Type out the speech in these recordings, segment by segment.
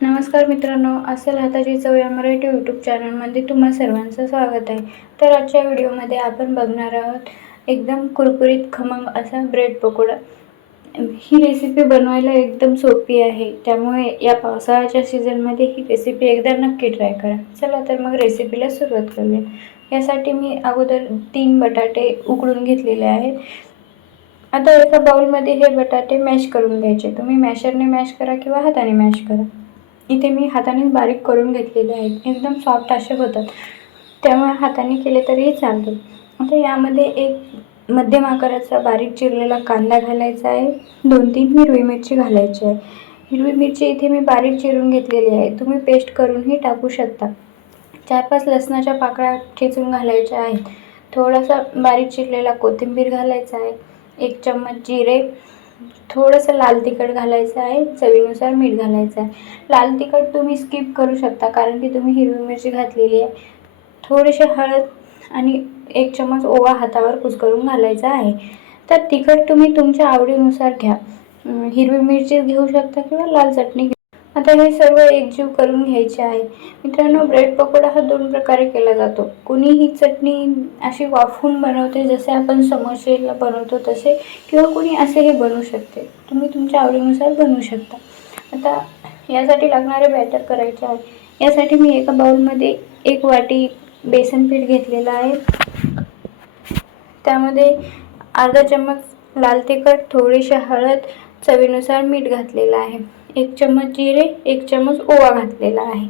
नमस्कार मित्रांनो, असेल हाताची चव या मराठी यूट्यूब चॅनलमध्ये तुम्हा सर्वांचं स्वागत आहे। तर आजच्या व्हिडिओमध्ये आपण बघणार आहोत एकदम कुरकुरीत खमंग असा ब्रेड पकोडा। ही रेसिपी बनवायला एकदम सोपी आहे, त्यामुळे या पावसाळ्याच्या सीझनमध्ये ही रेसिपी एकदा नक्की ट्राय करा। चला तर मग रेसिपीला सुरुवात करूया। यासाठी मी अगोदर 3 बटाटे उकडून घेतलेले आहेत। आता एका बाउलमध्ये हे बटाटे मॅश करून घ्यायचे। तुम्ही मॅशरने मॅश करा किंवा हाताने मॅश करा। इथे मी हाताने बारीक करून घेतलेले आहेत, एकदम सॉफ्ट असे होतात, त्यामुळे हाताने केले तरीही चालते। आता यामध्ये एक मध्यम आकाराचा बारीक चिरलेला कांदा घालायचा आहे, 2-3 हिरवी मिरची घालायची आहे। हिरवी मिरची इथे मी बारीक चिरून घेतलेली आहे, तुम्ही पेस्ट करूनही टाकू शकता। 4-5 लसणाच्या पाकळ्या ठेचून घालायच्या आहेत। थोडासा बारीक चिरलेला कोथिंबीर घालायचा आहे, 1 चम्मच जिरे, थोडंसं लाल तिखट घालायचं आहे, चवीनुसार मीठ घालायचं आहे। लाल तिखट तुम्ही स्किप करू शकता, कारण की तुम्ही हिरवी मिरची घातलेली आहे। थोडीशी हळद आणि 1 चम्मच ओवा हातावर कुस्करून घालायचा आहे। तर तिखट तुम्ही तुमच्या आवडीनुसार घ्या, हिरवी मिरची घेऊ शकता किंवा लाल चटणी। आता हे सर्व एकजीव करून घ्यायचे आहे। मित्रांनो, ब्रेड पकोडा हा 2 प्रकारे केला जातो। कुणी ही चटणी अशी वाफवून बनवते, जसे आपण समोसेला बनवतो तसे, किंवा कुणी असेही बनवू शकते। तुम्ही तुमच्या आवडीनुसार बनवू शकता। आता यासाठी लागणारे बॅटर करायचे आहे। यासाठी मी एका बाउलमध्ये 1 वाटी बेसन पीठ घेतलेलं आहे। त्यामध्ये अर्धा चम्मच लाल तिखट, थोडीशी हळद, चवीनुसार मीठ घातलेलं आहे, 1 चम्मच जिरे, 1 चम्मच ओवा घातलेला आहे।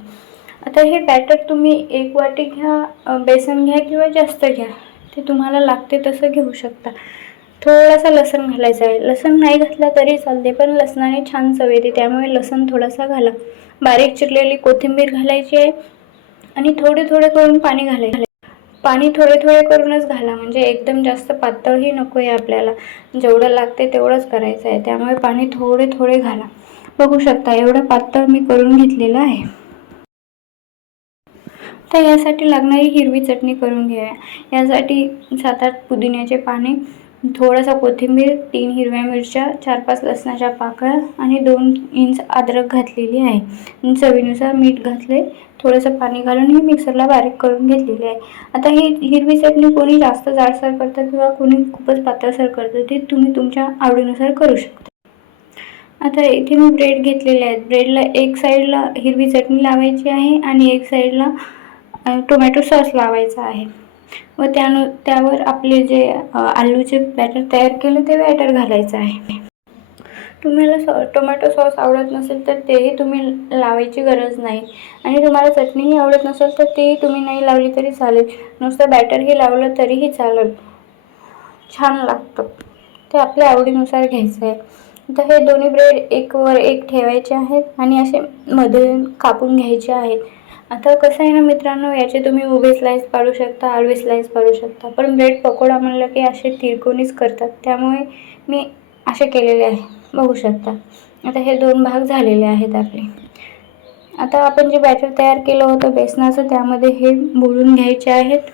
आता हे बॅटर तुम्ही 1 वाटी घ्या, बेसन घ्या किंवा जास्त घ्या, ते तुम्हाला लागते तसं घेऊ शकता। थोडासा लसूण घालायचा आहे, लसूण नाही घातला तरी चालते, पण लसणाने छान चव येते, त्यामुळे लसूण थोडासा घाला। बारीक चिरलेली कोथिंबीर घालायची आहे आणि थोडे थोडे करून पाणी घालायचे। पाणी थोडे थोडे करूनच घाला, म्हणजे एकदम जास्त पातळही नको आहे आपल्याला, जेवढं लागते तेवढंच करायचं आहे, त्यामुळे पाणी थोडे थोडे घाला। बघू शकता एवढं पातळ मी करून घेतलेलं आहे। तर यासाठी लागणारी हिरवी चटणी करून घेऊया। यासाठी 7-8 पुदिन्याचे पाने, थोडासा कोथिंबीर, 3 हिरव्या मिरच्या, 4-5 लसणाच्या पाकळ्या आणि 2 इंच अद्रक घातलेली आहे। चवीनुसार मीठ घातले, थोडंसं पाणी घालून ही मिक्सरला बारीक करून घेतलेली आहे। आता ही हिरवी चटणी कोणी जास्त जाडसर करतं किंवा कोणी खूपच पातळसर करतं, ते तुम्ही तुमच्या आवडीनुसार करू शकता। आता इथे मी ब्रेड घेतलेले आहेत। ब्रेडला एक साईडला हिरवी चटणी लावायची आहे आणि एक साईडला टोमॅटो सॉस लावायचा आहे, व त्यावर आपले जे आलूचे बॅटर तयार केले ते बॅटर घालायचं आहे। तुम्हाला टोमॅटो सॉस आवडत नसेल तर तेही तुम्ही लावायची गरज नाही, आणि तुम्हाला चटणीही आवडत नसेल तर तेही तुम्ही नाही लावली तरी चालेल, नुसतं बॅटरही लावलं तरीही चालेल, छान लागतं। ते आपल्या आवडीनुसार घ्यायचं आहे। आता हे दोन्ही ब्रेड एकवर एक ठेवायचे आहेत आणि असे मधून कापून घ्यायचे आहेत। आता कसं आहे ना मित्रांनो, याचे तुम्ही उभे स्लाइस पाडू शकता, आडवे स्लाइस पाडू शकता, पण ब्रेड पकोडा म्हणलं की असे तिरकोनीच करतात, त्यामुळे मी असे केलेले आहे, बघू शकता। आता हे 2 भाग झालेले आहेत आपले। आता आपण जे बॅटर तयार केलं होतं बेसनाचं, त्यामध्ये हे बुडवून घ्यायचे आहेत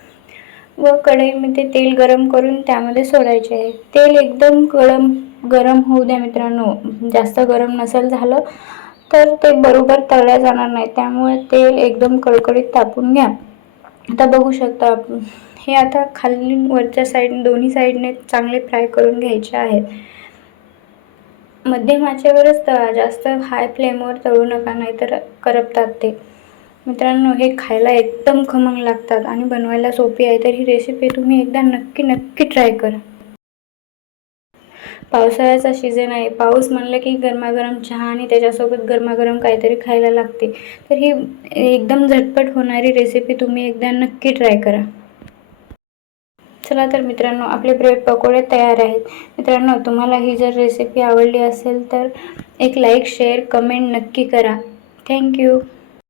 व कढईमध्ये तेल गरम करून त्यामध्ये सोडायचे आहे। तेल एकदम गरम होऊ द्या मित्रांनो, जास्त गरम नसेल झालं तर ते बरोबर तळल्या जाणार नाही, त्यामुळे तेल एकदम कडकडीत तापून घ्या। आता बघू शकता आपण हे आता खाली वरच्या साईड दोन्ही साईडने चांगले फ्राय करून घ्यायचे आहेत। मध्यम आचेवरच तळा, जास्त हाय फ्लेमवर तळू नका, नाहीतर करपतात ते। मित्रांनो, हे खायला एकदम खमंग लागतात आणि बनवायला सोपी आहे, तर ही रेसिपी तुम्ही एकदा नक्की ट्राय करा। पावसाळ्याचा सीझन आहे, पाऊस म्हणलं की गरमागरम चहा आणि त्याच्यासोबत गरमागरम काहीतरी खायला लागते, तर ही एकदम झटपट होणारी रेसिपी तुम्ही एकदा नक्की ट्राय करा। चला तर मित्रांनो, आपले ब्रेड पकोडे तयार आहेत। मित्रांनो, तुम्हाला ही जर रेसिपी आवडली असेल तर एक लाईक, शेअर, कमेंट नक्की करा। थँक्यू।